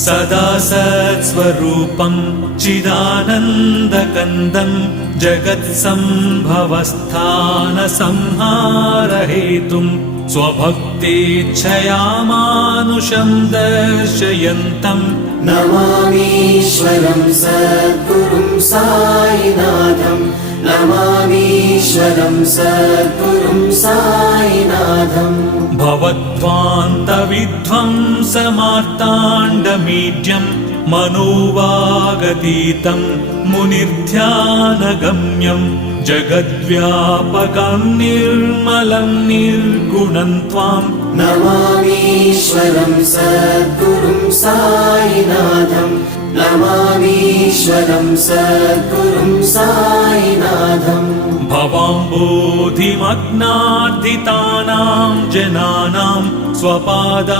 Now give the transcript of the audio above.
सदा सत्स्वरूपं चिदानन्दकन्दं जगत्सम्भवस्थानसंहारहेतुं स्वभक्तेच्छया मानुषं दर्शयन्तं नमामीश्वरं सद्गुरुं साईनाथं नमामीश्वरं सद्गुरुं साईनाथं भवद्ध्वान्तविध्वंसमार्ताण्डमीड्यं मनोवागतीतं मुनिर्ध्यानगम्यं जगद्व्यापकं निर्मलं निर्गुणं त्वां नमामीश्वरं सद्गुरुं साईनाथं नमामीश्वरं सद्गुरुं साईनाथं भवाम्बोधिमग्नार्दितानां जनानां स्वपादाश्रितानां